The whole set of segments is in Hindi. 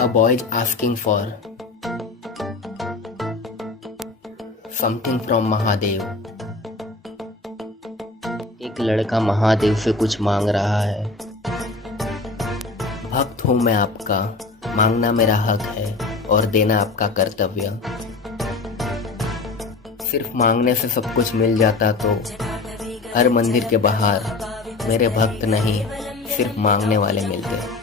A boy is asking for something from Mahadev. एक लड़का महादेव से कुछ मांग रहा है। भक्त हूँ मैं आपका, मांगना मेरा हक है और देना आपका कर्तव्य। सिर्फ मांगने से सब कुछ मिल जाता तो हर मंदिर के बाहर मेरे भक्त नहीं, सिर्फ मांगने वाले मिलते।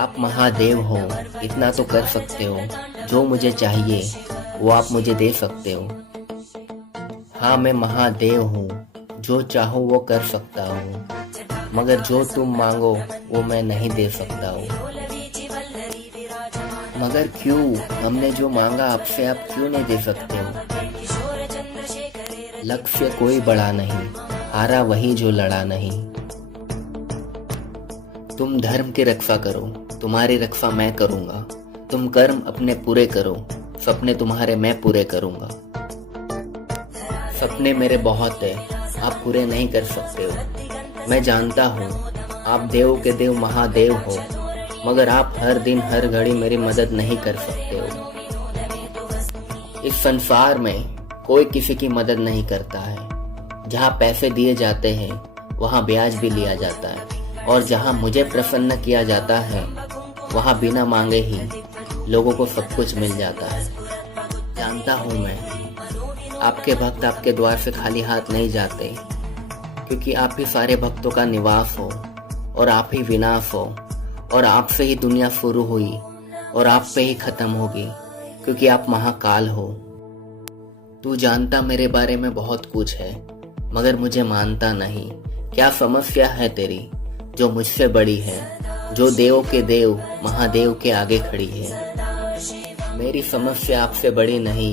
आप महादेव हो, इतना तो कर सकते हो, जो मुझे चाहिए वो आप मुझे दे सकते हो। हाँ मैं महादेव हूँ, जो चाहूँ वो कर सकता हूँ, मगर जो तुम मांगो वो मैं नहीं दे सकता हूँ। मगर क्यों, हमने जो मांगा आपसे आप क्यों नहीं दे सकते हो? लक्ष्य कोई बड़ा नहीं, हारा वही जो लड़ा नहीं। तुम धर्म की रक्षा करो, तुम्हारी रक्षा मैं करूँगा। तुम कर्म अपने पूरे करो, सपने तुम्हारे मैं पूरे करूँगा। सपने मेरे बहुत है, आप पूरे नहीं कर सकते हो। मैं जानता हूँ आप देव के देव महादेव हो, मगर आप हर दिन हर घड़ी मेरी मदद नहीं कर सकते हो। इस संसार में कोई किसी की मदद नहीं करता है। जहाँ पैसे दिए जाते हैं वहाँ ब्याज भी लिया जाता है, और जहाँ मुझे प्रसन्न किया जाता है वहाँ बिना मांगे ही लोगों को सब कुछ मिल जाता है। जानता हूँ मैं आपके भक्त आपके द्वार से खाली हाथ नहीं जाते, क्योंकि आप ही सारे भक्तों का निवास हो और आप ही विनाश हो, और आपसे ही दुनिया शुरू हुई और आप पे ही खत्म होगी, क्योंकि आप महाकाल हो। तू जानता मेरे बारे में बहुत कुछ है, मगर मुझे मानता नहीं। क्या समस्या है तेरी जो मुझसे बड़ी है, जो देव के देव महादेव के आगे खड़ी है? मेरी समस्या आपसे बड़ी नहीं,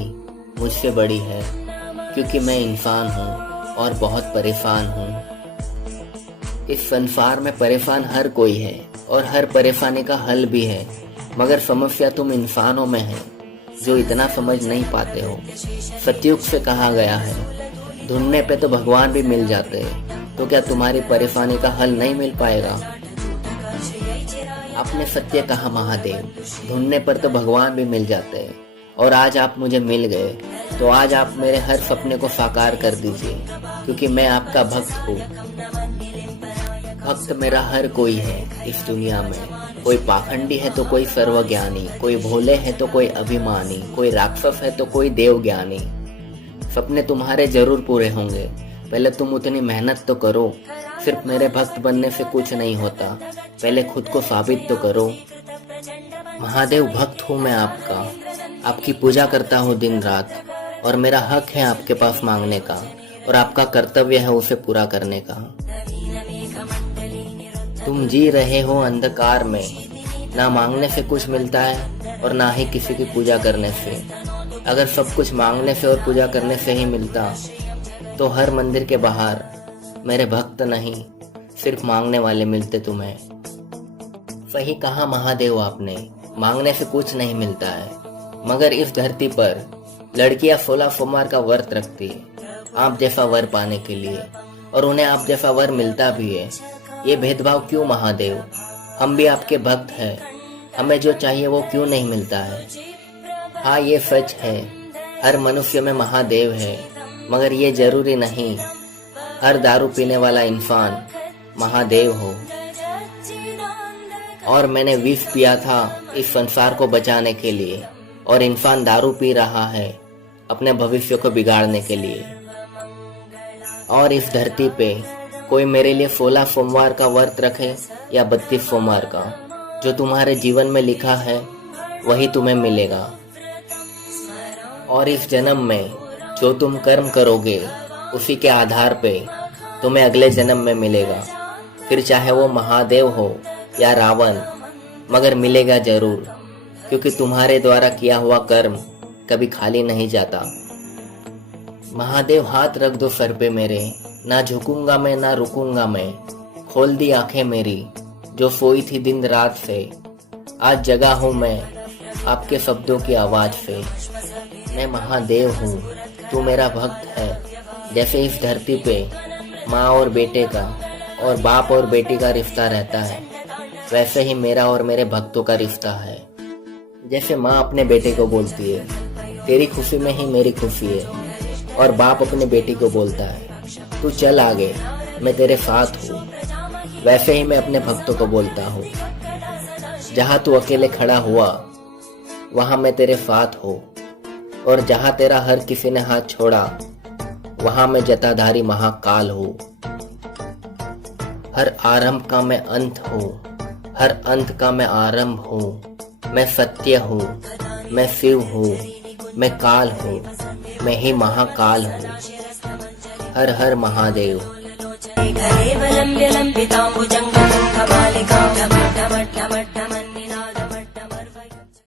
मुझसे बड़ी है, क्योंकि मैं इंसान हूँ और बहुत परेशान हूँ। इस संसार में परेशान हर कोई है और हर परेशानी का हल भी है, मगर समस्या तुम इंसानों में है जो इतना समझ नहीं पाते हो। सतयुग से कहा गया है ढूंढने पे तो भगवान भी मिल जाते हैं, तो क्या तुम्हारी परेशानी का हल नहीं मिल पाएगा? आपने सत्य कहा महादेव, ढूंढने पर तो भगवान भी मिल जाते हैं, और आज आप मुझे मिल गए, तो आज आप मेरे हर सपने को साकार कर दीजिए, क्योंकि मैं आपका भक्त हूँ। भक्त मेरा हर कोई है इस दुनिया में। कोई पाखंडी है तो कोई सर्वज्ञानी, कोई भोले है तो कोई अभिमानी, कोई राक्षस है तो कोई देवज्ञानी। सपने तुम्हारे जरूर पूरे होंगे, पहले तुम उतनी मेहनत तो करो। सिर्फ मेरे भक्त बनने से कुछ नहीं होता, पहले खुद को साबित तो करो। महादेव भक्त हूँ मैं आपका, आपकी पूजा करता हूँ दिन रात, और मेरा हक है आपके पास मांगने का, और आपका कर्तव्य है उसे पूरा करने का। तुम जी रहे हो अंधकार में, ना मांगने से कुछ मिलता है और ना ही किसी की पूजा करने से। अगर सब कुछ मांगने से और पूजा करने से ही मिलता तो हर मंदिर के बाहर मेरे भक्त नहीं, सिर्फ मांगने वाले मिलते तुम्हें। सही कहा महादेव आपने, मांगने से कुछ नहीं मिलता है, मगर इस धरती पर लड़कियां 16 सोमवार का व्रत रखती है आप जैसा वर पाने के लिए, और उन्हें आप जैसा वर मिलता भी है। ये भेदभाव क्यों महादेव? हम भी आपके भक्त हैं, हमें जो चाहिए वो क्यों नहीं मिलता है? हाँ ये सच है, हर मनुष्य में महादेव है, मगर ये जरूरी नहीं हर दारू पीने वाला इंसान महादेव हो। और मैंने विष पिया था इस संसार को बचाने के लिए, और इंसान दारू पी रहा है अपने भविष्य को बिगाड़ने के लिए। और इस धरती पे कोई मेरे लिए 16 सोमवार का व्रत रखे या 32 सोमवार का, जो तुम्हारे जीवन में लिखा है वही तुम्हें मिलेगा। और इस जन्म में जो तुम कर्म करोगे उसी के आधार पे तुम्हें अगले जन्म में मिलेगा। फिर चाहे वो महादेव हो या रावण, मगर मिलेगा जरूर, क्योंकि तुम्हारे द्वारा किया हुआ कर्म कभी खाली नहीं जाता। महादेव हाथ रख दो सर पे मेरे, ना झुकूंगा मैं ना रुकूंगा मैं। खोल दी आंखें मेरी जो सोई थी दिन रात से, आज जगा हूँ मैं आपके शब्दों की आवाज से। मैं महादेव हूँ, तू मेरा भक्त है। जैसे इस धरती पे माँ और बेटे का और बाप और बेटी का रिश्ता रहता है, वैसे ही मेरा और मेरे भक्तों का रिश्ता है। जैसे माँ अपने बेटे को बोलती है, तेरी खुशी में ही मेरी खुशी है, और बाप अपने बेटी को बोलता है, तू चल आगे, मैं तेरे साथ हूँ। वैसे ही मैं अपने भक्तों को बोलता हूँ, जहाँ तू अकेले खड़ा हुआ वहाँ मैं तेरे साथ हूँ, और जहाँ तेरा हर किसी ने हाथ छोड़ा वहाँ मैं जटाधारी महाकाल हूँ। हर आरंभ का मैं अंत हूँ, हर अंत का मैं आरंभ हूँ। मैं सत्य हूँ, मैं शिव हूँ, मैं काल हूँ, मैं ही महाकाल हूँ। हर हर महादेव।